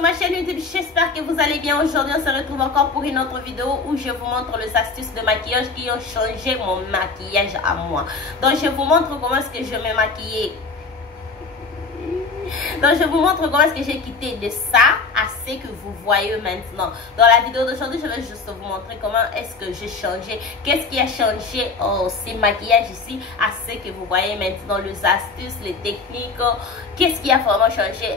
sur ma chaîne YouTube, j'espère que vous allez bien. Aujourd'hui on se retrouve encore pour une autre vidéo où je vous montre les astuces de maquillage qui ont changé mon maquillage à moi. Donc je vous montre comment est-ce que je me maquillais. Donc je vous montre comment est-ce que j'ai quitté de ça à ce que vous voyez maintenant. Dans la vidéo d'aujourd'hui, je vais juste vous montrer comment est-ce que j'ai changé. Qu'est-ce qui a changé ces maquillages ici à ce que vous voyez maintenant. Les astuces, les techniques. Qu'est-ce qui a vraiment changé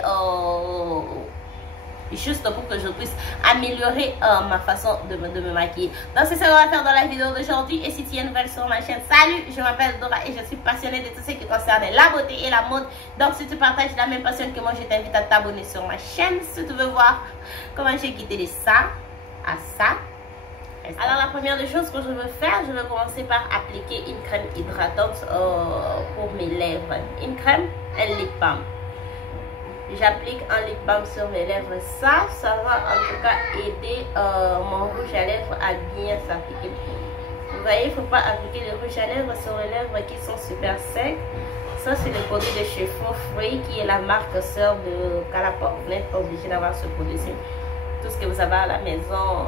juste pour que je puisse améliorer ma façon de me maquiller. Donc c'est ça qu'on va faire dans la vidéo d'aujourd'hui. Et si tu es nouvelle sur ma chaîne, salut, je m'appelle Dora et je suis passionnée de tout ce qui concerne la beauté et la mode. Donc si tu partages la même passion que moi, je t'invite à t'abonner sur ma chaîne si tu veux voir comment j'ai quitté de ça à ça. Alors la première des choses que je veux faire, je vais commencer par appliquer une crème hydratante pour mes lèvres. Une crème, un lip balm. J'applique un lip balm sur mes lèvres. Ça va en tout cas aider mon rouge à lèvres à bien s'appliquer. Vous voyez, il ne faut pas appliquer le rouge à lèvres sur les lèvres qui sont super secs. Ça, c'est le produit de chez Free, qui est la marque sœur de Calapo. Vous n'êtes pas obligé d'avoir ce produit-ci. Tout ce que vous avez à la maison,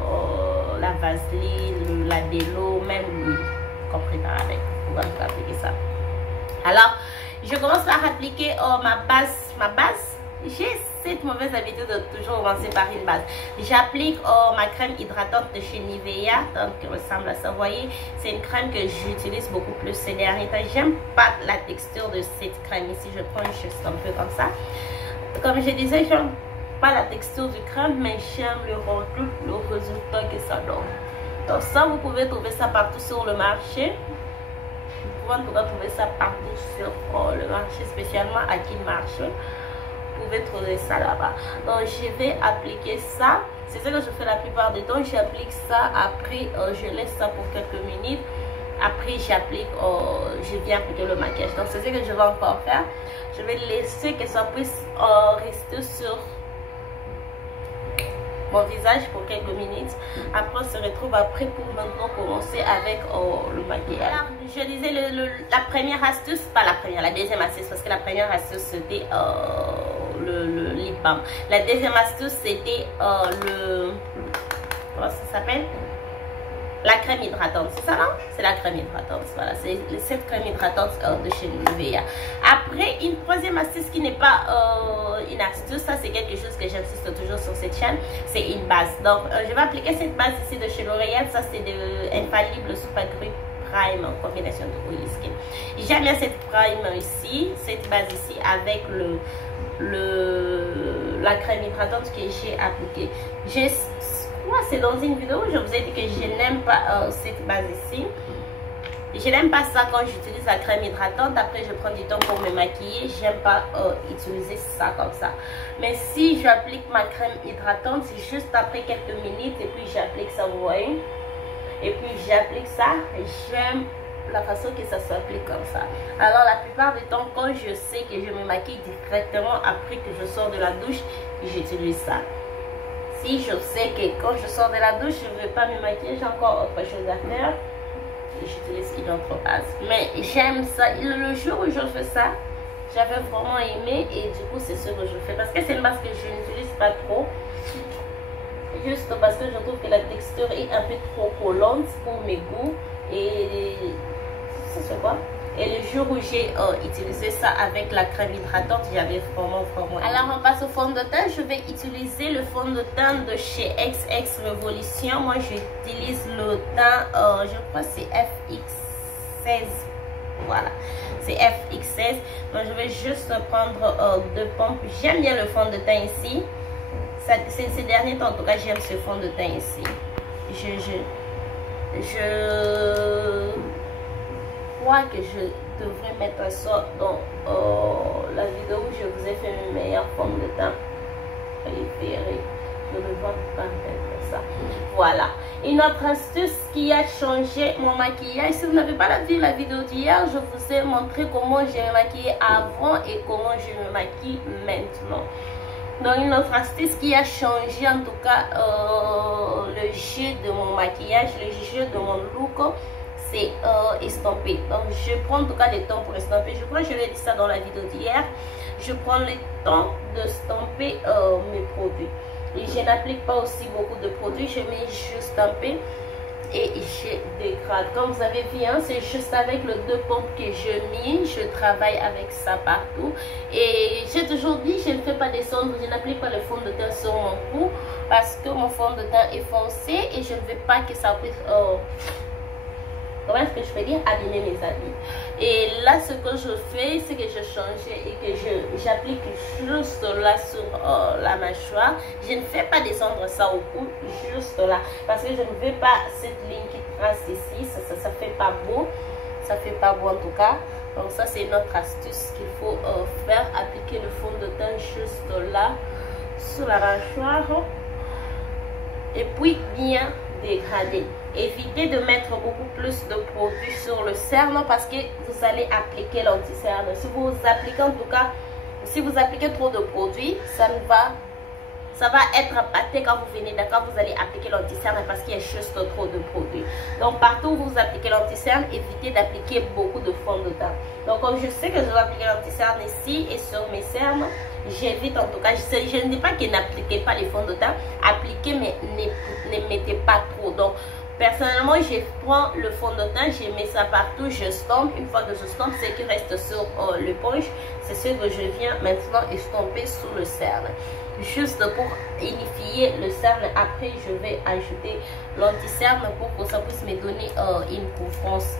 la vaseline, la délo, même l'huile, compris par avec. Vous pouvez appliquer ça. Alors, je commence par appliquer ma base. J'ai cette mauvaise habitude de toujours commencer par une base. J'applique ma crème hydratante de chez Nivea, donc qui ressemble à ça. Vous voyez, c'est une crème que j'utilise beaucoup plus ces derniers temps. J'aime pas la texture de cette crème ici. Je prends juste un peu comme ça. Comme je disais, j'aime pas la texture du crème, mais j'aime le rendu, le résultat que ça donne. Donc ça, vous pouvez trouver ça partout sur le marché. Vous pouvez en tout cas trouver ça partout sur le marché, spécialement à Kin Marché. Vous pouvez trouver ça là-bas. Donc je vais appliquer ça. C'est ce que je fais la plupart du temps. J'applique ça, après je laisse ça pour quelques minutes. Après j'applique, je viens appliquer le maquillage. Donc c'est ce que je vais encore faire. Je vais laisser que ça puisse rester sur mon visage pour quelques minutes. Après on se retrouve après pour maintenant commencer avec le maquillage. Alors, je disais la première astuce, pas la première, la deuxième astuce, parce que la première astuce c'était le lip balm. La deuxième astuce c'était comment ça s'appelle, la crème hydratante, c'est ça non? C'est la crème hydratante, voilà, c'est cette crème hydratante de chez Nivea. Après, une troisième astuce qui n'est pas une astuce, ça c'est quelque chose que j'insiste toujours sur cette chaîne, c'est une base. Donc je vais appliquer cette base ici de chez L'Oréal, ça c'est de Infallible Super Grip Prime en combinaison de Oily Skin. J'aime bien cette prime ici, cette base ici avec la crème hydratante que j'ai appliquée. Moi, c'est dans une vidéo où je vous ai dit que je n'aime pas cette base ici. Je n'aime pas ça quand j'utilise la crème hydratante. Après, je prends du temps pour me maquiller. J'aime pas utiliser ça comme ça. Mais si j'applique ma crème hydratante, c'est juste après quelques minutes. Et puis, j'applique ça, vous voyez. Et puis, j'applique ça. J'aime la façon que ça s'applique comme ça. Alors, la plupart du temps, quand je sais que je me maquille directement après que je sors de la douche, j'utilise ça. Si je sais que quand je sors de la douche, je ne vais pas me maquiller, j'ai encore autre chose à faire, j'utilise une autre base. Mais j'aime ça. Le jour où je fais ça, j'avais vraiment aimé et du coup, c'est ce que je fais. Parce que c'est une base que je n'utilise pas trop. Juste parce que je trouve que la texture est un peu trop collante pour mes goûts. Et ça c'est quoi? Et le jour où j'ai utilisé ça avec la crème hydratante, j'avais vraiment. Alors on passe au fond de teint. Je vais utiliser le fond de teint de chez XX Revolution. Moi j'utilise le teint, je crois que c'est FX16. Voilà, c'est FX16. Donc je vais juste prendre deux pompes. J'aime bien le fond de teint ici. Ces derniers temps en tout cas j'aime ce fond de teint ici. Je crois que je devrais mettre ça dans la vidéo où je vous ai fait mes meilleures formes de teint. Je ne vois pas mettre ça. Voilà. Une autre astuce qui a changé mon maquillage. Si vous n'avez pas vu la vidéo d'hier, je vous ai montré comment je me maquillais avant et comment je me maquille maintenant. Donc une autre astuce qui a changé en tout cas le jeu de mon maquillage, le jeu de mon look, c'est estomper. Donc je prends en tout cas le temps pour estomper. Je crois que je l'ai dit ça dans la vidéo d'hier. Je prends le temps de stamper mes produits. Et je n'applique pas aussi beaucoup de produits. Je mets juste un peu et je dégrade. Comme vous avez vu, hein, c'est juste avec le 2 pompes que je mets. Je travaille avec ça partout. Et j'ai toujours dit, je ne fais pas descendre, je n'applique pas le fond de teint sur mon cou parce que mon fond de teint est foncé et je ne veux pas que ça puisse... comment est-ce que je peux dire, abîmer mes habits. Et là ce que je fais, c'est que je change et que j'applique juste là sur la mâchoire. Je ne fais pas descendre ça au cou, juste là, parce que je ne veux pas cette ligne qui trace ici. Ça fait pas beau, ça fait pas beau en tout cas. Donc ça c'est notre astuce qu'il faut faire, appliquer le fond de teint juste là sur la mâchoire et puis bien dégrader. Évitez de mettre beaucoup plus de produits sur le cerne parce que vous allez appliquer l'anti-cerne. Si vous appliquez en tout cas, si vous appliquez trop de produits, ça va être appâté quand vous venez d'accord, vous allez appliquer l'anti-cerne parce qu'il y a juste trop de produits. Donc partout où vous appliquez l'anti-cerne, évitez d'appliquer beaucoup de fond de teint. Donc comme je sais que je dois appliquer l'anti-cerne ici et sur mes cernes, j'évite en tout cas, je ne dis pas que n'appliquez pas les fonds de teint, appliquez mais ne mettez pas trop. Donc personnellement, je prends le fond de teint, je mets ça partout, je stompe. Une fois que je stompe, ce qui reste sur le punch, c'est ce que je viens maintenant estomper sur le cerne. Juste pour unifier le cerne. Après, je vais ajouter l'anti-cerne pour que ça puisse me donner une couvrance.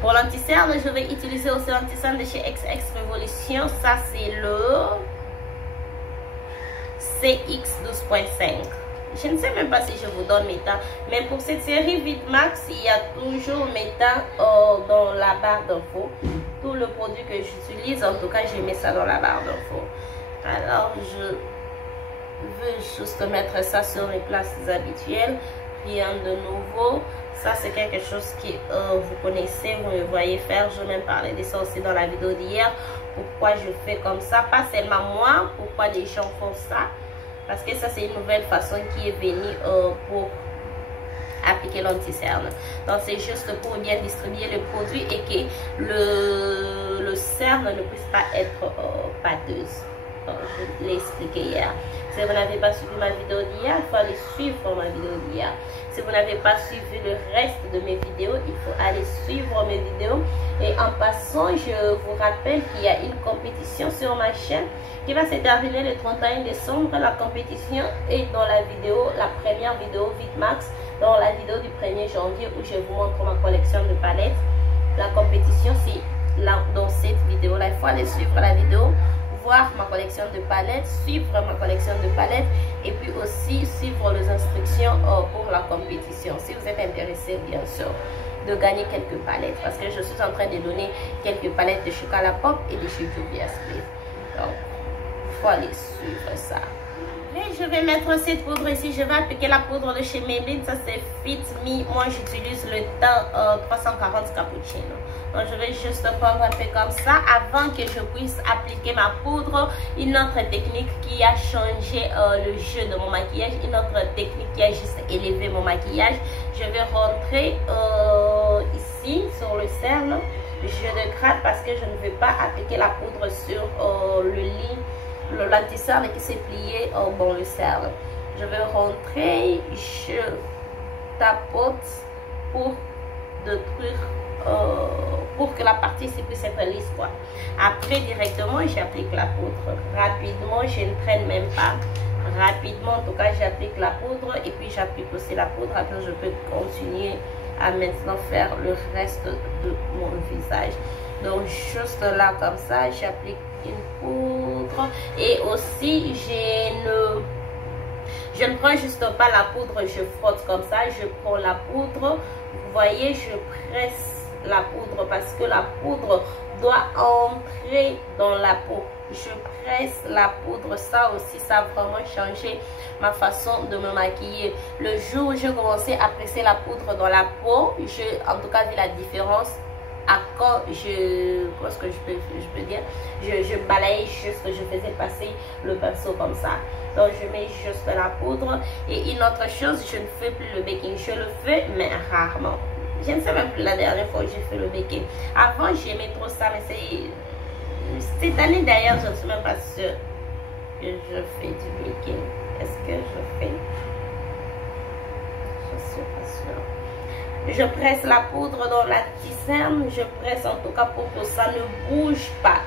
Pour l'anti-cerne, je vais utiliser aussi l'anti-cerne de chez XX Révolution. Ça, c'est le CX 12.5. Je ne sais même pas si je vous donne mes temps. Mais pour cette série VitMax, il y a toujours mes temps dans la barre d'infos. Tout le produit que j'utilise, en tout cas, je mets ça dans la barre d'infos. Alors, je veux juste mettre ça sur mes places habituelles. Rien de nouveau. Ça, c'est quelque chose que vous connaissez, vous me voyez faire. Je vais même parler de ça aussi dans la vidéo d'hier. Pourquoi je fais comme ça? Pas seulement moi, pourquoi les gens font ça? Parce que ça, c'est une nouvelle façon qui est venue pour appliquer l'anti-cerne. Donc, c'est juste pour bien distribuer le produit et que le cerne ne puisse pas être pâteuse. Donc, je l'ai expliqué hier. Si vous n'avez pas suivi ma vidéo d'hier, il faut aller suivre ma vidéo d'hier. Si vous n'avez pas suivi le reste de mes vidéos, il faut aller suivre mes vidéos. Et en passant, je vous rappelle qu'il y a une compétition sur ma chaîne qui va se terminer le 31 décembre. La compétition est dans la vidéo, la première vidéo VitMax, dans la vidéo du 1er janvier où je vous montre ma collection de palettes. La compétition, c'est dans cette vidéo-là. Il faut aller suivre la vidéo, voir ma collection de palettes, suivre ma collection de palettes et puis aussi suivre les instructions pour la compétition. Si vous êtes intéressé, bien sûr, de gagner quelques palettes parce que je suis en train de donner quelques palettes de Chocolat Pop et de chez Juvia's Place. Donc, il faut aller suivre ça. Et je vais mettre cette poudre ici. Je vais appliquer la poudre de chez Maybelline. Ça, c'est Fit Me. Moi, j'utilise le teint 340 Cappuccino. Donc, je vais juste prendre un peu comme ça avant que je puisse appliquer ma poudre. Une autre technique qui a changé le jeu de mon maquillage. Une autre technique qui a juste élevé mon maquillage. Je vais rentrer ici sur le cerne. Je dégrade parce que je ne veux pas appliquer la poudre sur le lit. L'anti-cerne qui s'est plié dans le cerne. Je vais rentrer, je tapote pour détruire, pour que la partie ici puisse être lisse, quoi. Après, directement, j'applique la poudre. Rapidement, je ne traîne même pas. Rapidement, en tout cas, j'applique la poudre et puis j'applique aussi la poudre. Après, je peux continuer à maintenant faire le reste de mon visage. Donc, juste là, comme ça, j'applique une poudre et aussi je ne prends juste pas la poudre, je frotte comme ça, je prends la poudre, vous voyez, je presse la poudre parce que la poudre doit entrer dans la peau. Je presse la poudre, ça aussi, ça a vraiment changé ma façon de me maquiller. Le jour où j'ai commencé à presser la poudre dans la peau, j'ai en tout cas vu la différence quand qu'est-ce que je peux dire, je balayais juste, je faisais passer le pinceau comme ça. Donc je mets juste la poudre. Et une autre chose, je ne fais plus le baking. Je le fais, mais rarement. Je ne sais même plus la dernière fois où j'ai fait le baking. Avant, j'aimais trop ça, mais c'est cette année d'ailleurs, je ne suis même pas sûre que je fais du baking. Est-ce que je fais? Je ne suis pas sûre. Je presse la poudre dans la tisane. Je presse en tout cas pour que ça ne bouge pas.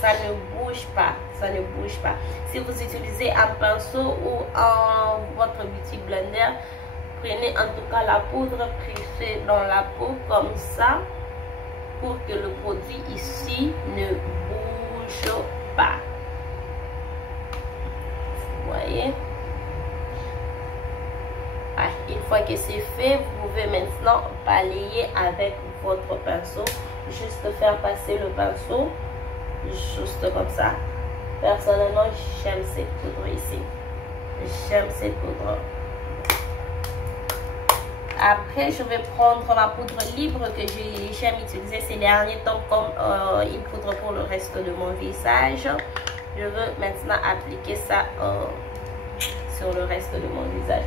Ça ne bouge pas. Ça ne bouge pas. Si vous utilisez un pinceau ou votre beauty blender, prenez en tout cas la poudre, pressée dans la peau comme ça pour que le produit ici ne bouge pas. Vous voyez? Ah, une fois que c'est fait, vous pouvez maintenant balayer avec votre pinceau. Juste faire passer le pinceau. Juste comme ça. Personnellement, j'aime cette poudre ici. J'aime cette poudre. Après, je vais prendre ma poudre libre que j'aime utiliser ces derniers temps comme une poudre pour le reste de mon visage. Je veux maintenant appliquer ça sur le reste de mon visage.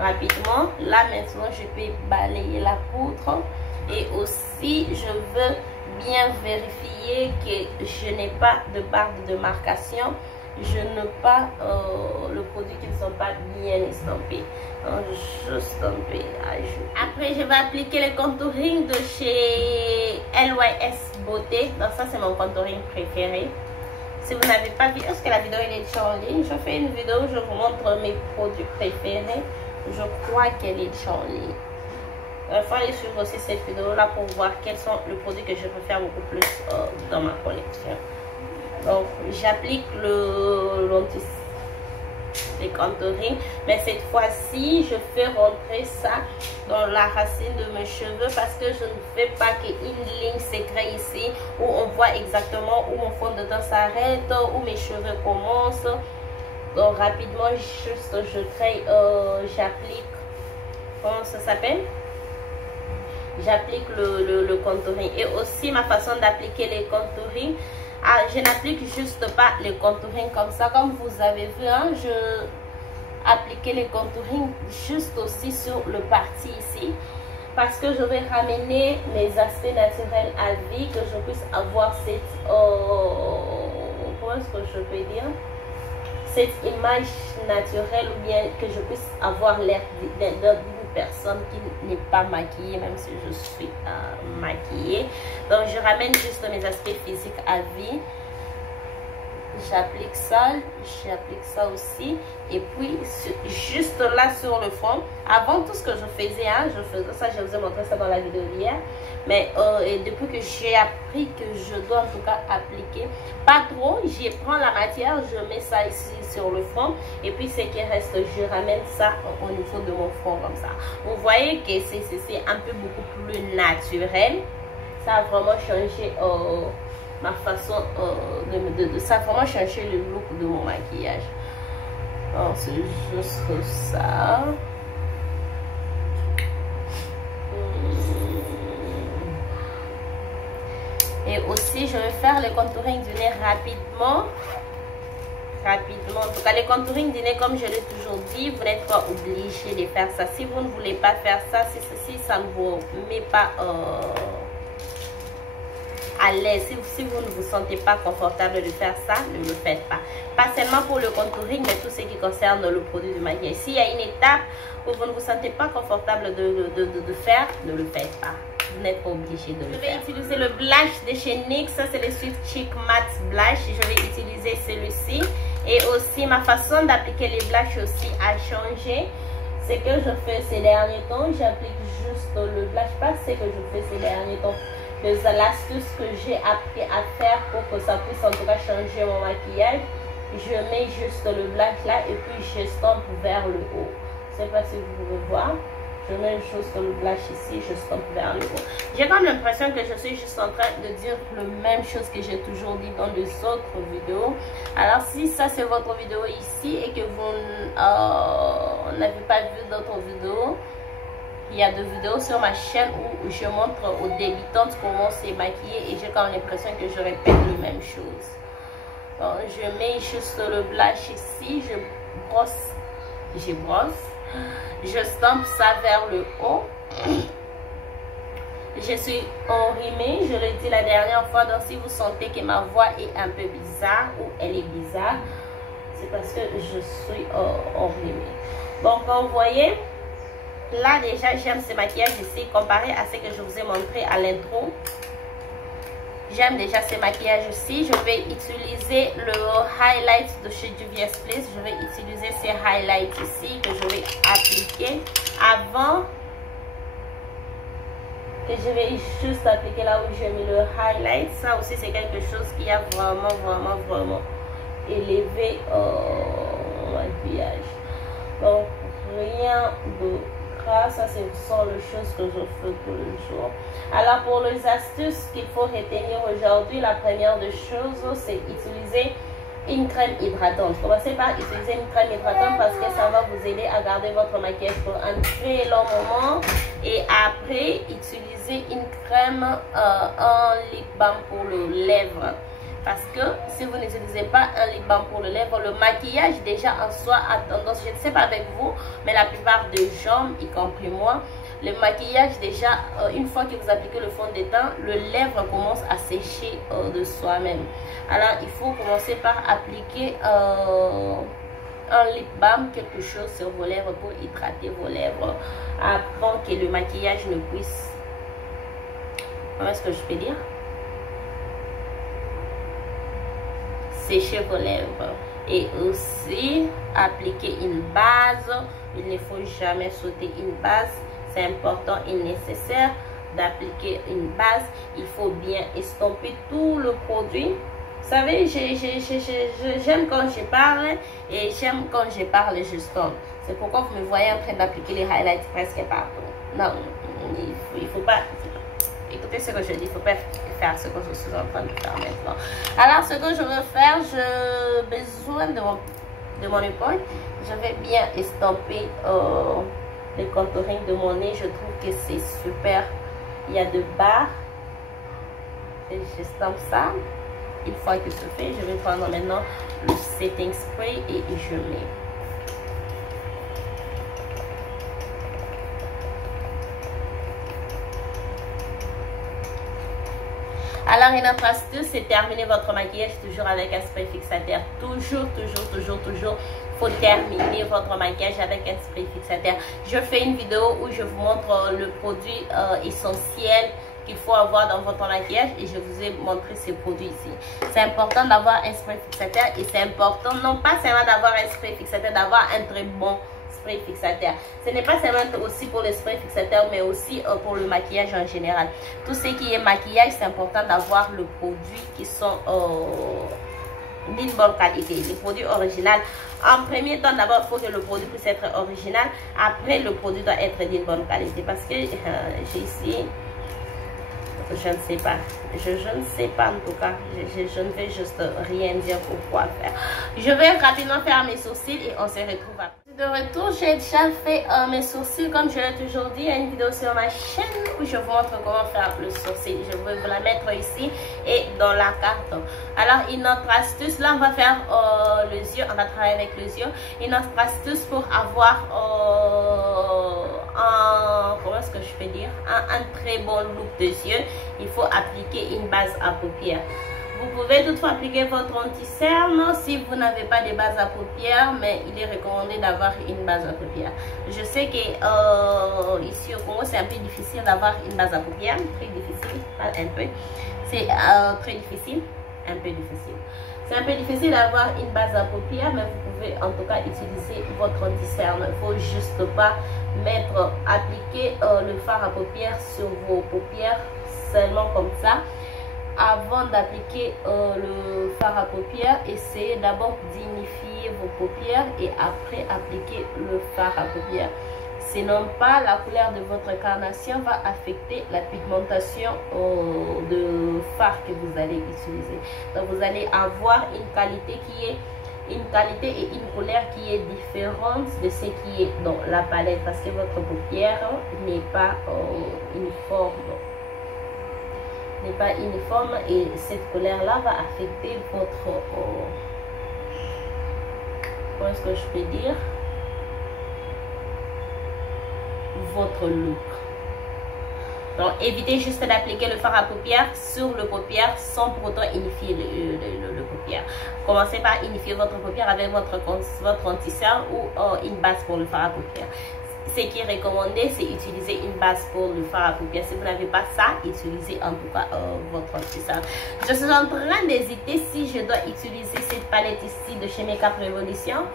Rapidement, là maintenant, je vais balayer la poudre. Et aussi, je veux bien vérifier que je n'ai pas de barre de démarcation. Je n'ai pas le produit qui ne sont pas bien estampés. Donc, juste un peu. Après, je vais appliquer le contouring de chez LYS Beauté. Donc, ça, c'est mon contouring préféré. Si vous n'avez pas vu, est-ce que la vidéo est déjà en ligne? Je fais une vidéo où je vous montre mes produits préférés. Je crois qu'elle est déjà en ligne. Il faut aller suivre aussi cette vidéo là pour voir quels sont les produits que je préfère beaucoup plus dans ma collection. Donc j'applique le contouring, mais cette fois-ci je fais rentrer ça dans la racine de mes cheveux parce que je ne fais pas qu'une ligne se crée ici où on voit exactement où mon fond de teint s'arrête, où mes cheveux commencent. Donc rapidement, juste je crée, j'applique, comment ça s'appelle? J'applique le contouring. Et aussi ma façon d'appliquer les contouring, je n'applique juste pas les contouring comme ça, comme vous avez vu, hein, je appliquer les contouring juste aussi sur le parti ici, parce que je vais ramener mes aspects naturels à vie, que je puisse avoir cette, comment est-ce que je peux dire, cette image naturelle, ou bien que je puisse avoir l'air d'une personne qui n'est pas maquillée, même si je suis maquillée. Donc je ramène juste mes aspects physiques à vie. J'applique ça aussi, et puis juste là sur le front. Avant, tout ce que je faisais, hein, je faisais ça, je vous ai montré ça dans la vidéo d'hier, mais et depuis que j'ai appris que je dois en tout cas appliquer pas trop, j'y prends la matière, je mets ça ici sur le front, et puis ce qui reste, je ramène ça au niveau de mon front comme ça. Vous voyez que c'est un peu beaucoup plus naturel. Ça a vraiment changé ma façon ça a vraiment changé le look de mon maquillage. Alors c'est juste ça. Et aussi je vais faire le contouring du nez rapidement. En tout cas, les contouring du nez, comme je l'ai toujours dit, vous n'êtes pas obligé de faire ça. Si vous ne voulez pas faire ça, si ça ne vous met pas à l'aise, si vous ne vous sentez pas confortable de faire ça, ne le faites pas. Pas seulement pour le contouring, mais tout ce qui concerne le produit du maquillage. S'il y a une étape où vous ne vous sentez pas confortable de faire, ne le faites pas. Vous n'êtes pas obligé de le faire. Je vais utiliser le blush de chez NYX. Ça, c'est le Sweet Cheek Matte Blush. Je vais utiliser celui-ci. Et aussi, ma façon d'appliquer les blushs aussi a changé. Ce que je fais ces derniers temps, j'applique juste le blush. Pas ce que je fais ces derniers temps. L'astuce que j'ai appris à faire pour que ça puisse en tout cas changer mon maquillage. Je mets juste le blush là et puis j'estompe vers le haut. Je ne sais pas si vous pouvez voir. Je mets juste le blush ici, je stompe vers le haut. J'ai comme l'impression que je suis juste en train de dire la même chose que j'ai toujours dit dans les autres vidéos. Alors si ça c'est votre vidéo ici et que vous n'avez pas vu d'autres vidéos, Il y a 2 vidéos sur ma chaîne où je montre aux débutantes comment se maquiller et j'ai comme l'impression que je répète les mêmes choses. Bon, je mets juste le blush ici, je brosse, je stampe ça vers le haut. Je suis enrhumée, je l'ai dit la dernière fois, donc si vous sentez que ma voix est un peu bizarre ou elle est bizarre, c'est parce que je suis enrhumée. Donc, comme vous voyez, là déjà j'aime ce maquillage ici comparé à ce que je vous ai montré à l'intro. J'aime déjà ce maquillage ici. Je vais utiliser le highlight de chez Juvia's Place. Je vais utiliser ces highlights ici que je vais appliquer avant que je vais juste appliquer là où j'ai mis le highlight. Ça aussi c'est quelque chose qui a vraiment élevé mon maquillage. Donc rien de grave, ça ce sont les choses que je fais tous les jours. Alors pour les astuces qu'il faut retenir aujourd'hui, la première des choses c'est utiliser une crème hydratante. Commencez par utiliser une crème hydratante parce que ça va vous aider à garder votre maquillage pour un très long moment. Et après, utilisez une crème, un lip balm pour les lèvres. Parce que si vous n'utilisez pas un lip balm pour les lèvres, le maquillage déjà en soi a tendance, je ne sais pas avec vous, mais la plupart des gens, y compris moi, le maquillage déjà, une fois que vous appliquez le fond de teint, le lèvre commence à sécher de soi-même. Alors il faut commencer par appliquer un lip balm, quelque chose sur vos lèvres pour hydrater vos lèvres avant que le maquillage ne puisse, comment est-ce que je peux dire, sécher vos lèvres. Et aussi appliquer une base. Il ne faut jamais sauter une base, c'est important et nécessaire d'appliquer une base. Il faut bien estomper tout le produit. Vous savez, j'aime quand je parle et j'aime quand je parle je stompe. C'est pourquoi vous me voyez en train d'appliquer les highlights presque partout. Non, il faut pas. Écoutez ce que je dis, il ne faut pas faire ce que je suis en train de faire maintenant. Alors, ce que je veux faire, j'ai besoin de mon épaule. Je vais bien estomper le contouring de mon nez. Je trouve que c'est super. Il y a de barres. J'estompe ça. Une fois que c'est fait, je vais prendre maintenant le setting spray et je mets. Alors, une autre astuce, c'est terminer votre maquillage toujours avec un spray fixateur. Toujours, il faut terminer votre maquillage avec un spray fixateur. Je fais une vidéo où je vous montre le produit essentiel qu'il faut avoir dans votre maquillage et je vous ai montré ces produits ici. C'est important d'avoir un spray fixateur et c'est important non pas seulement d'avoir un spray fixateur, d'avoir un très bon spray fixateur. Ce n'est pas seulement aussi pour le spray fixateur mais aussi pour le maquillage en général. Tout ce qui est maquillage, c'est important d'avoir le produit qui sont d'une bonne qualité, les produits originaux. En premier temps, d'abord, il faut que le produit puisse être original. Après, le produit doit être d'une bonne qualité parce que j'ai ici, je ne sais pas. Je ne sais pas en tout cas. Je ne vais juste rien dire pourquoi faire. Je vais rapidement faire mes sourcils et on se retrouve après. De retour, j'ai déjà fait mes sourcils comme je l'ai toujours dit. Il y a une vidéo sur ma chaîne où je vous montre comment faire le sourcil. Je vais vous la mettre ici et dans la carte. Alors, une autre astuce, là on va faire les yeux, on va travailler avec les yeux. Une autre astuce pour avoir comment est-ce que je peux dire, un très bon look des yeux, il faut appliquer une base à paupières. Vous pouvez toutefois appliquer votre anti-cerne si vous n'avez pas de base à paupières, mais il est recommandé d'avoir une base à paupières. Je sais que ici au Congo, c'est un peu difficile d'avoir une base à paupières, très difficile, pas un peu. C'est très difficile, un peu difficile. C'est un peu difficile d'avoir une base à paupières, mais vous pouvez en tout cas utiliser votre anti-cerne. Il ne faut juste pas appliquer le fard à paupières sur vos paupières, seulement comme ça. Avant d'appliquer le fard à paupières, essayez d'abord d'unifier vos paupières et après appliquer le fard à paupières. Sinon pas, la couleur de votre carnation va affecter la pigmentation de fard que vous allez utiliser. Donc vous allez avoir une qualité qui est une qualité et une couleur qui est différente de ce qui est dans la palette parce que votre paupière n'est pas uniforme. N'est pas uniforme et cette couleur là va affecter votre comment est-ce que je peux dire, votre look. Donc évitez juste d'appliquer le fard à paupières sur le paupière sans pour autant unifier le paupière. Commencez par unifier votre paupière avec votre anti-cerne ou une base pour le fard à paupières. Ce qui est recommandé, c'est utiliser une base pour le fard à paupières. Si vous n'avez pas ça, utilisez en tout cas votre anti-cerne. Je suis en train d'hésiter si je dois utiliser cette palette ici de chez Makeup Revolution.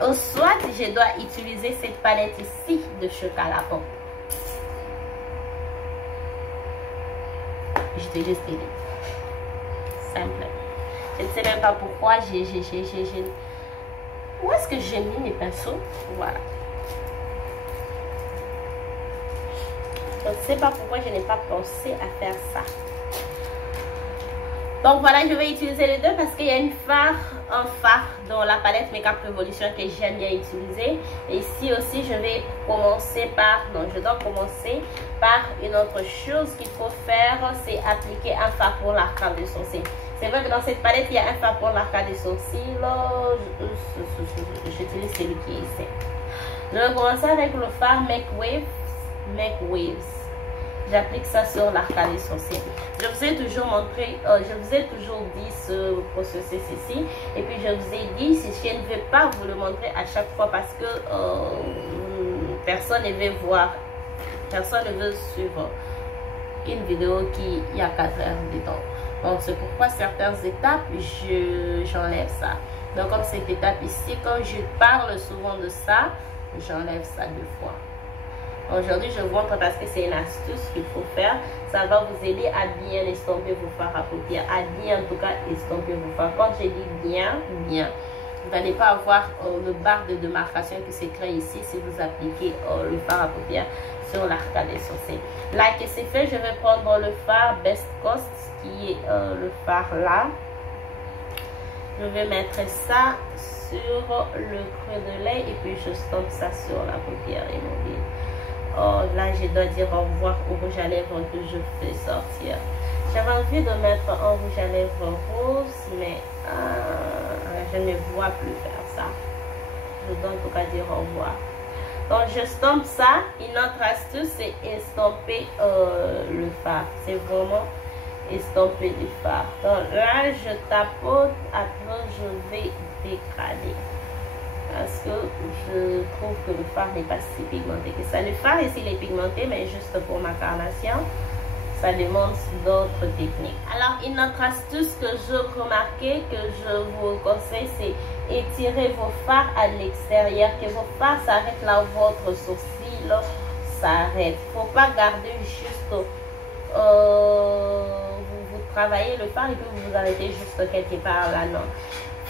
Ou soit je dois utiliser cette palette ici de Chocolat Pop. J'utilise les deux. Simple. Je ne sais même pas pourquoi où est-ce que j'ai mis mes pinceaux? Voilà. Je ne sais pas pourquoi je n'ai pas pensé à faire ça. Donc voilà, je vais utiliser les deux parce qu'il y a un phare dans la palette Makeup Revolution que j'aime bien utiliser. Et ici aussi, je vais commencer par, je dois commencer par une autre chose qu'il faut faire, c'est appliquer un phare pour l'arcade des sourcils. C'est vrai que dans cette palette, il y a un phare pour l'arcade des sourcils. J'utilise celui qui est ici. Je vais commencer avec le phare Make Waves. J'applique ça sur l'arcade des sourcils. Je vous ai toujours montré, je vous ai toujours dit ce processus ici. Et puis je vous ai dit, si je ne vais pas vous le montrer à chaque fois parce que personne ne veut voir, personne ne veut suivre une vidéo qui y a 4 heures de temps. Donc c'est pourquoi certaines étapes, j'enlève ça. Donc comme cette étape ici, quand je parle souvent de ça, j'enlève ça 2 fois. Aujourd'hui, je vous montre parce que c'est une astuce qu'il faut faire. Ça va vous aider à bien estomper vos fards à paupières. À bien, en tout cas, estomper vos fards. Quand je dis bien, vous n'allez pas avoir le barre de démarcation qui se crée ici si vous appliquez le fard à paupières sur l'arcade des sourcils. Là que c'est fait, je vais prendre le fard Best Coast, qui est le fard là. Je vais mettre ça sur le creux de l'œil et puis je stompe ça sur la paupière immobile. Oh, là, je dois dire au revoir au rouge à lèvres que je fais sortir. J'avais envie de mettre un rouge à lèvres rose, mais je ne vois plus faire ça. Je dois en tout cas dire au revoir. Donc, je stompe ça. Une autre astuce, c'est estomper le fard. C'est vraiment estomper le fard. Donc là, je tapote. Après, je vais dégrader. Parce que je trouve que le fard n'est pas si pigmenté que ça. Le fard ici, il est pigmenté, mais juste pour ma carnation, ça demande d'autres techniques. Alors, une autre astuce que je remarquais, que je vous conseille, c'est étirer vos fards à l'extérieur, que vos fards s'arrêtent là où votre sourcil s'arrête. Il ne faut pas garder juste, vous travaillez le fard et puis vous vous arrêtez juste quelque part là, non.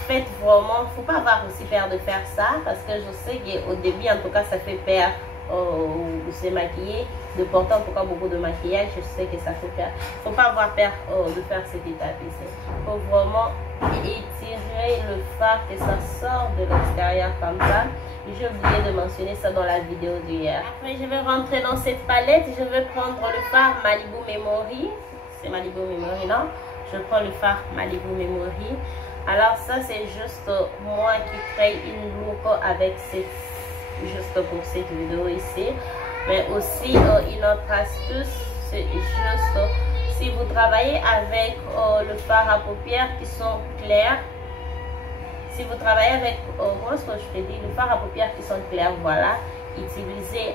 Faites vraiment, faut pas avoir aussi peur de faire ça parce que je sais qu'au début en tout cas ça fait peur de se maquiller, de porter en tout cas beaucoup de maquillage. Je sais que ça fait peur. Faut pas avoir peur de faire cette étape ici. Faut vraiment étirer le fard que ça sort de l'extérieur comme ça. J'ai oublié de mentionner ça dans la vidéo d'hier. Après je vais rentrer dans cette palette. Je vais prendre le fard Malibu Memory. C'est Malibu Memory, non? Je prends le fard Malibu Memory. Alors ça c'est juste moi qui crée une look avec juste pour cette vidéo ici. Mais aussi une autre astuce, c'est juste si vous travaillez avec le fard à paupières qui sont clairs. Si vous travaillez avec, comment est-ce que je peux dire, le fard à paupières qui sont clairs, voilà. Utilisez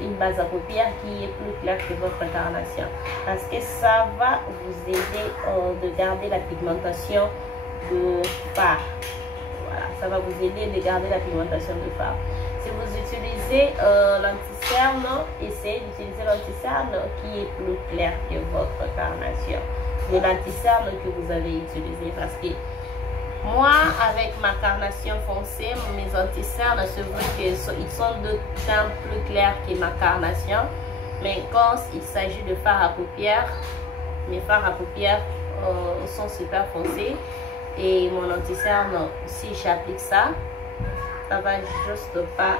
une base à paupières qui est plus claire que votre carnation. Parce que ça va vous aider de garder la pigmentation de fard. Voilà, ça va vous aider de garder la pigmentation de fard. Si vous utilisez l'anti-cerne, essayez d'utiliser l'anti-cerne qui est plus clair que votre carnation. De l'anti-cerne que vous avez utilisé parce que moi, avec ma carnation foncée, mes anti-cernes, c'est vrai qu'ils sont de teint plus clair que ma carnation. Mais quand il s'agit de fard à paupières, mes fards à paupières sont super foncés. Et mon anti-cerne, si j'applique ça, ça va juste pas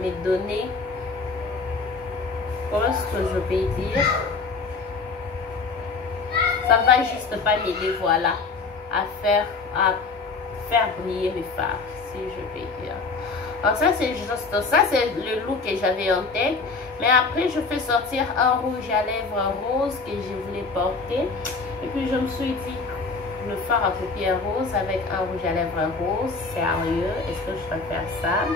me donner, comment est-ce que je vais dire, ça va juste pas m'aider, voilà, à faire briller mes fards, si je vais dire. Alors ça c'est juste ça, c'est le look que j'avais en tête. Mais après je fais sortir un rouge à lèvres rose que je voulais porter. Et puis je me suis dit, le fard à paupières rose avec un rouge à lèvres rose, sérieux, est-ce que je vais faire ça?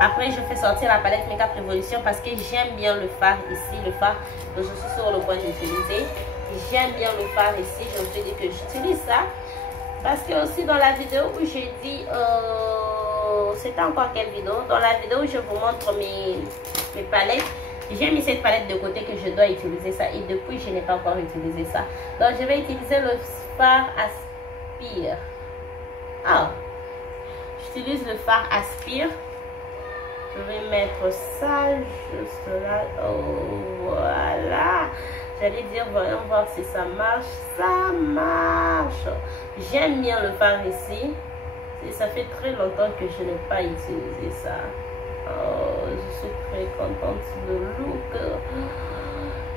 Après je fais sortir la palette Makeup Révolution parce que j'aime bien le fard ici, le fard que je suis sur le point d'utiliser. J'aime bien le fard ici, je me suis dit que j'utilise ça. Parce que aussi dans la vidéo où j'ai dit, c'était encore quelle vidéo? Dans la vidéo où je vous montre mes palettes, j'ai mis cette palette de côté que je dois utiliser ça. Et depuis, je n'ai pas encore utilisé ça. Donc, je vais utiliser le fard Aspire. Ah, j'utilise le fard Aspire. Je vais mettre ça juste là. Oh, voilà. J'allais dire, voyons voir si ça marche. Ça marche. J'aime bien le fard ici. Et ça fait très longtemps que je n'ai pas utilisé ça. Oh, je suis très contente de le look.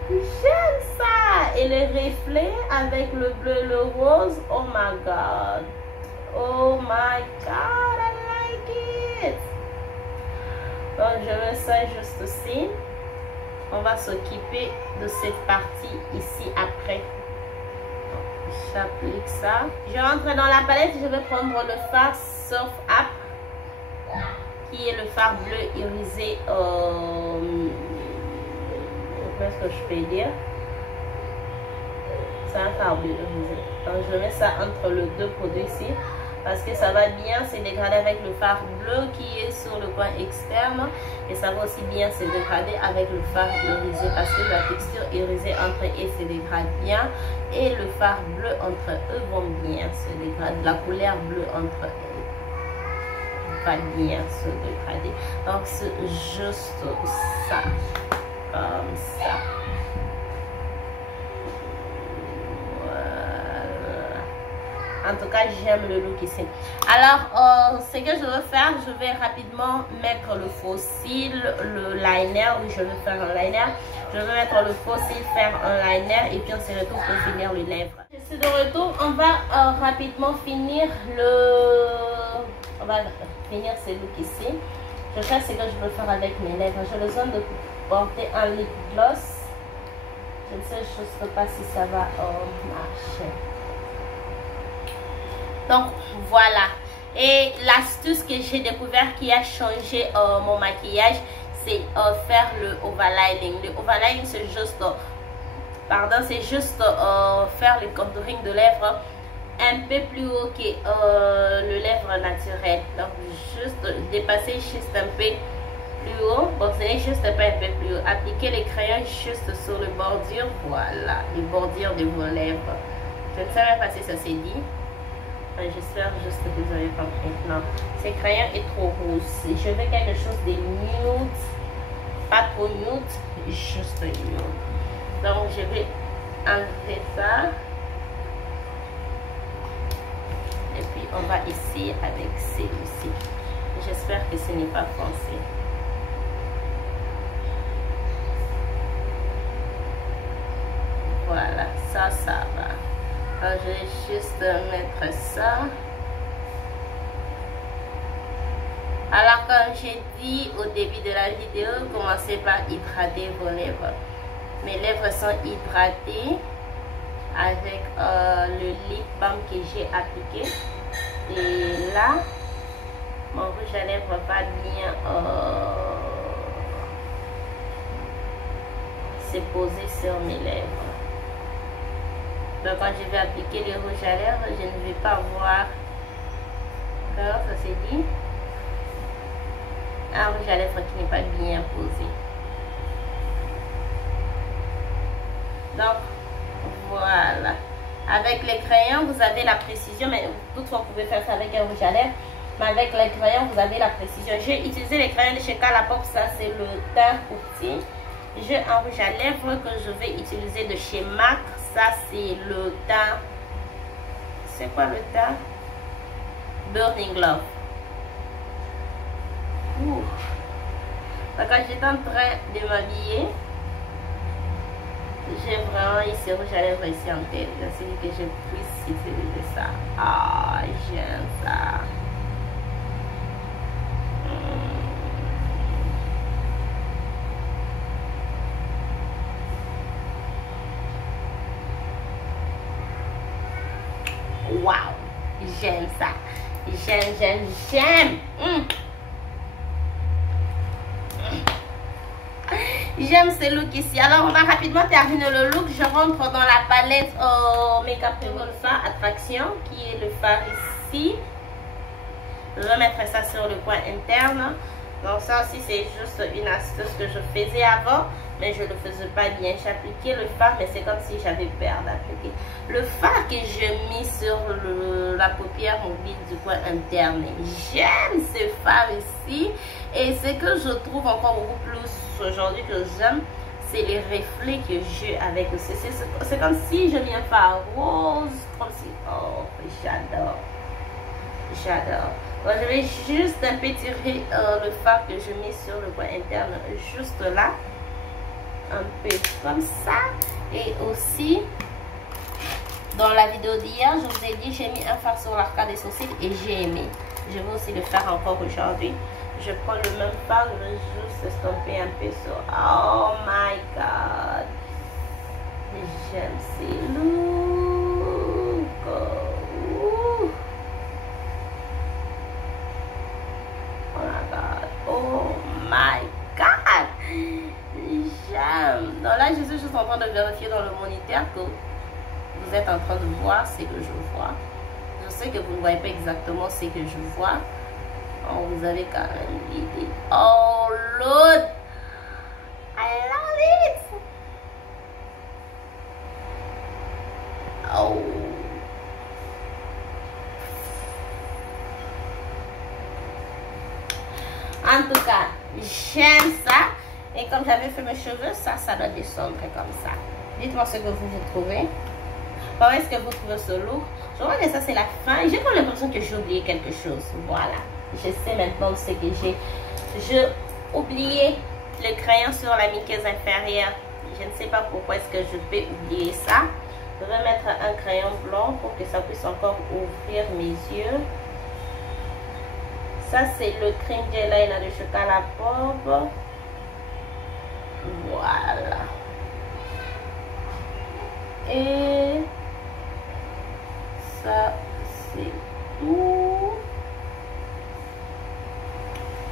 J'aime ça. Et les reflets avec le bleu et le rose. Oh my god. Oh my god, I like it. Donc je mets ça juste ici. On va s'occuper de cette partie ici après. J'applique ça. Je rentre dans la palette. Je vais prendre le fard Surf Up, qui est le fard bleu irisé. Qu'est-ce que je peux dire? C'est un fard bleu irisé. Donc je mets ça entre les deux produits ici. Parce que ça va bien se dégrader avec le fard bleu qui est sur le coin externe. Et ça va aussi bien se dégrader avec le fard irisé. Parce que la texture irisée entre eux se dégrade bien. Et le fard bleu entre eux vont bien se dégrader. La couleur bleue entre eux va bien se dégrader. Donc c'est juste ça. Comme ça. En tout cas, j'aime le look ici. Alors, ce que je vais faire, je vais rapidement mettre le faux cil, le liner. Oui, je vais faire un liner. Je vais mettre le faux cil, faire un liner. Et puis, on se retrouve pour finir les lèvres. Je suis de retour. On va rapidement finir on va finir ce look ici. Je fais ce que je veux faire avec mes lèvres. J'ai besoin de porter un lip gloss. Je ne sais juste pas si ça va marcher. Donc voilà, et l'astuce que j'ai découvert qui a changé mon maquillage, c'est faire le overlining. Le overlining c'est juste, faire le contouring de lèvres un peu plus haut que le lèvre naturel. Donc juste dépasser juste un peu plus haut. Bon, c'est juste pas un peu plus haut. Appliquer les crayons juste sur les bordures, voilà, les bordures de vos lèvres. Je ne sais même pas si ça s'est dit. J'espère juste que vous avez compris. Non, ce crayon est trop rouge. Je veux quelque chose de nude, pas trop nude, juste nude. Donc je vais enlever ça. Et puis on va essayer avec celui-ci. J'espère que ce n'est pas foncé. Voilà, ça va. Alors, je vais juste mettre ça. Alors, comme j'ai dit au début de la vidéo, commencez par hydrater vos lèvres. Mes lèvres sont hydratées avec le lip balm que j'ai appliqué. Et là, mon rouge à lèvres va bien se poser sur mes lèvres. Donc quand je vais appliquer le rouge à lèvres, je ne vais pas voir, comment ça s'est dit, un rouge à lèvres qui n'est pas bien posé. Donc voilà, avec les crayons vous avez la précision, mais toutefois vous pouvez faire ça avec un rouge à lèvres, mais avec les crayons vous avez la précision. J'ai utilisé les crayons de chez Colourpop, ça c'est le teint petit. J'ai un rouge à lèvres que je vais utiliser de chez MAC, ça c'est le teint. C'est quoi le teint? Burning Love. Ouh. Quand j'étais en train de m'habiller, j'ai vraiment eu ce rouge à lèvres ici en tête. Je me suis dit que je puisse utiliser ça. Ah, j'aime ça. Wow, j'aime ça. J'aime. J'aime ce look ici. Alors on va rapidement terminer le look. Je rentre dans la palette Makeup Revolver Attraction, qui est le fard ici. Je vais mettre ça sur le coin interne. Donc ça aussi c'est juste une astuce que je faisais avant, mais je ne le faisais pas bien. J'appliquais le fard, mais c'est comme si j'avais peur d'appliquer. Le fard que je mis sur la paupière mobile du coin interne. J'aime ce fard ici. Et ce que je trouve encore beaucoup plus aujourd'hui que j'aime, c'est les reflets que j'ai avec aussi. C'est comme si je mis un fard rose. Comme si... Oh, j'adore. J'adore. Bon, je vais juste un peu tirer le fard que je mets sur le coin interne, juste là. Un peu comme ça. Et aussi, dans la vidéo d'hier, je vous ai dit, j'ai mis un fard sur l'arcade des sourcils et j'ai aimé. Je vais aussi le faire encore aujourd'hui. Je prends le même fard, je vais juste estomper un peu sur... Oh my god. J'aime ces looks. Oh my god. J'aime. Donc là, je suis juste en train de vérifier dans le moniteur que vous êtes en train de voir ce que je vois. Je sais que vous ne voyez pas exactement ce que je vois. Oh, vous avez quand même l'idée. Oh Lord, I love it. Oh. En tout cas, j'aime ça. Et comme j'avais fait mes cheveux, ça doit descendre comme ça. Dites-moi ce que vous trouvez. Comment est-ce que vous trouvez ce look? Je vois que ça c'est la fin. J'ai comme l'impression que j'ai oublié quelque chose. Voilà. Je sais maintenant ce que j'ai. J'ai oublié le crayon sur la muqueuse inférieure. Je ne sais pas pourquoi est-ce que je vais oublier ça. Je vais mettre un crayon blanc pour que ça puisse encore ouvrir mes yeux. Ça c'est le cream gel liner de chocolat pop. Voilà. Et ça c'est tout.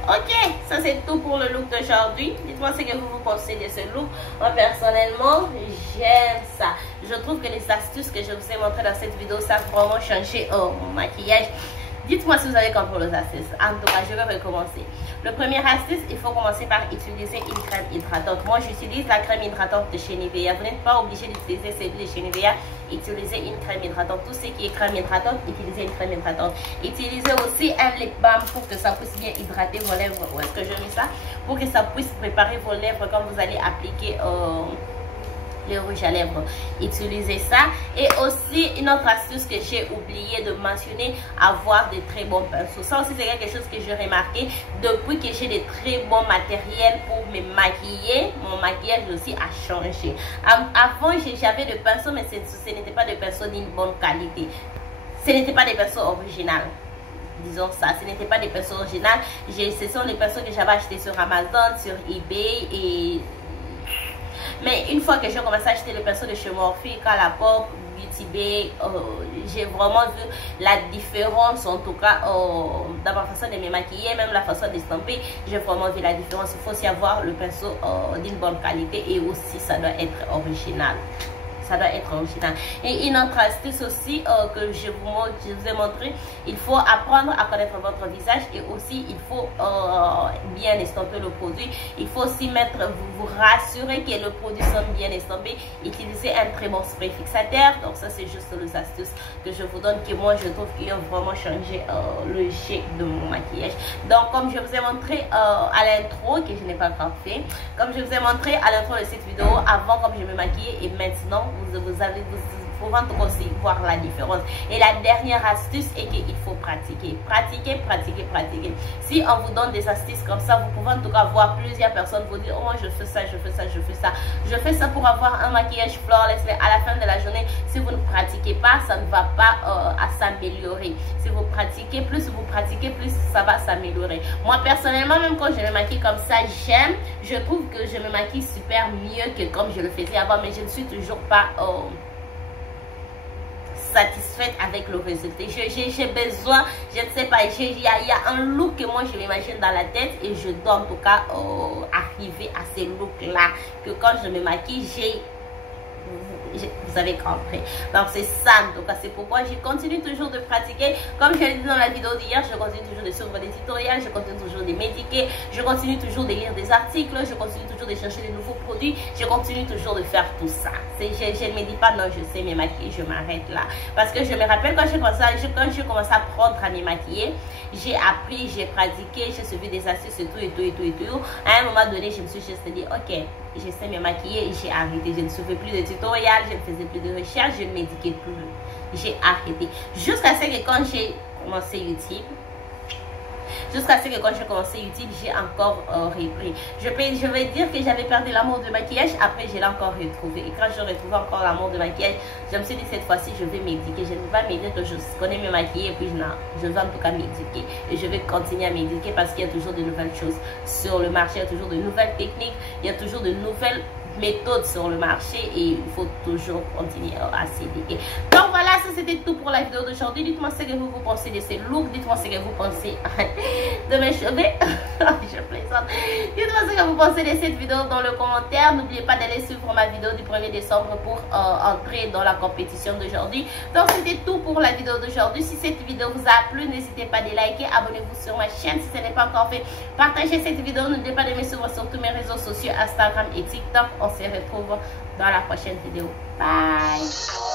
Ok, ça c'est tout pour le look d'aujourd'hui. Dites-moi ce que vous pensez de ce look. Moi personnellement, j'aime ça. Je trouve que les astuces que je vous ai montrées dans cette vidéo, ça a vraiment changé mon maquillage. Dites-moi si vous avez compris les astuces. En tout cas, je vais recommencer. Le premier astuce, il faut commencer par utiliser une crème hydratante. Moi, j'utilise la crème hydratante de chez Nivea. Vous n'êtes pas obligé d'utiliser celle de chez Nivea. Utilisez une crème hydratante. Tout ce qui est crème hydratante, utilisez une crème hydratante. Utilisez aussi un lip balm pour que ça puisse bien hydrater vos lèvres. Où est-ce que je mets ça? Pour que ça puisse préparer vos lèvres quand vous allez appliquer le rouge à lèvres. Utilisez ça. Et aussi une autre astuce que j'ai oublié de mentionner, avoir de très bons pinceaux. Ça aussi c'est quelque chose que j'ai remarqué depuis que j'ai de très bons matériels pour me maquiller. Mon maquillage aussi a changé. Avant j'avais des pinceaux, mais ce n'était pas des pinceaux d'une bonne qualité. Ce n'était pas des pinceaux originaux. Disons ça, ce n'était pas des pinceaux originaux. Ce sont les pinceaux que j'avais achetés sur Amazon, sur eBay et... Mais une fois que j'ai commencé à acheter les pinceaux de chez Morphe, Colourpop, Beauty Bay, j'ai vraiment vu la différence, en tout cas dans ma façon de me maquiller, même la façon d'estamper. J'ai vraiment vu la différence. Il faut aussi avoir le pinceau d'une bonne qualité et aussi ça doit être original. Ça doit être original. Et une autre astuce aussi que je vous ai montré, il faut apprendre à connaître votre visage et aussi il faut bien estomper le produit. Il faut aussi vous rassurer que le produit soit bien estampé. Utilisez un très bon spray fixateur. Donc ça c'est juste les astuces que je vous donne, que moi je trouve qu'ils ont vraiment changé le jet de mon maquillage. Donc comme je vous ai montré à l'intro, que je n'ai pas encore fait, comme je vous ai montré à l'intro de cette vidéo, avant comme je me maquillais et maintenant, vous pouvez aussi voir la différence. Et la dernière astuce est qu'il faut pratiquer. Pratiquer. Si on vous donne des astuces comme ça, vous pouvez en tout cas voir plusieurs personnes vous dire, oh moi je fais ça. Je fais ça pour avoir un maquillage flawless. Mais à la fin de la journée, si vous ne pratiquez pas, ça ne va pas s'améliorer. Si vous pratiquez, plus ça va s'améliorer. Moi personnellement, même quand je me maquille comme ça, je trouve que je me maquille super mieux que comme je le faisais avant, mais je ne suis toujours pas satisfaite avec le résultat. J'ai besoin, je ne sais pas, il y a un look que moi je m'imagine dans la tête et je dois en tout cas arriver à ce look là, que quand je me maquille, vous avez compris. Donc c'est ça, donc c'est pourquoi je continue toujours de pratiquer. Comme je l'ai dit dans la vidéo d'hier, je continue toujours de suivre des tutoriels, je continue toujours de médiquer, je continue toujours de lire des articles, je continue toujours de chercher de nouveaux produits, je continue toujours de faire tout ça. Je ne me dis pas non, je sais me maquiller, je m'arrête là. Parce que je me rappelle quand j'ai commencé à apprendre à me maquiller, j'ai appris, j'ai pratiqué, j'ai suivi des astuces et tout. À un moment donné, je me suis juste dit, ok, je sais me maquiller et j'ai arrêté. Je ne suivais plus de tutoriels, je ne faisais plus de recherches, je ne médiquais plus. J'ai arrêté. Jusqu'à ce que quand j'ai commencé YouTube, j'ai encore repris. Je vais dire que j'avais perdu l'amour de maquillage, après je l'ai encore retrouvé. Et quand je retrouve encore l'amour de maquillage, je me suis dit cette fois-ci je vais m'éduquer. Je ne vais pas me dire que je connais me maquiller et puis non, je vais en tout cas m'éduquer. Et je vais continuer à m'éduquer parce qu'il y a toujours de nouvelles choses sur le marché, il y a toujours de nouvelles techniques, il y a toujours de nouvelles méthodes sur le marché et il faut toujours continuer à s'éduquer. Donc voilà, ça c'était tout pour la vidéo d'aujourd'hui. Dites-moi ce que vous pensez de ces looks, dites-moi ce que vous pensez de mes cheveux. Je plaisante. Dites-moi ce que vous pensez de cette vidéo dans le commentaire. N'oubliez pas d'aller suivre ma vidéo du 1er décembre pour entrer dans la compétition d'aujourd'hui. Donc c'était tout pour la vidéo d'aujourd'hui. Si cette vidéo vous a plu, n'hésitez pas à liker, abonnez-vous sur ma chaîne si ce n'est pas encore fait. Partagez cette vidéo, n'oubliez pas de me suivre sur tous mes réseaux sociaux, Instagram et TikTok. On se retrouve dans la prochaine vidéo. Bye!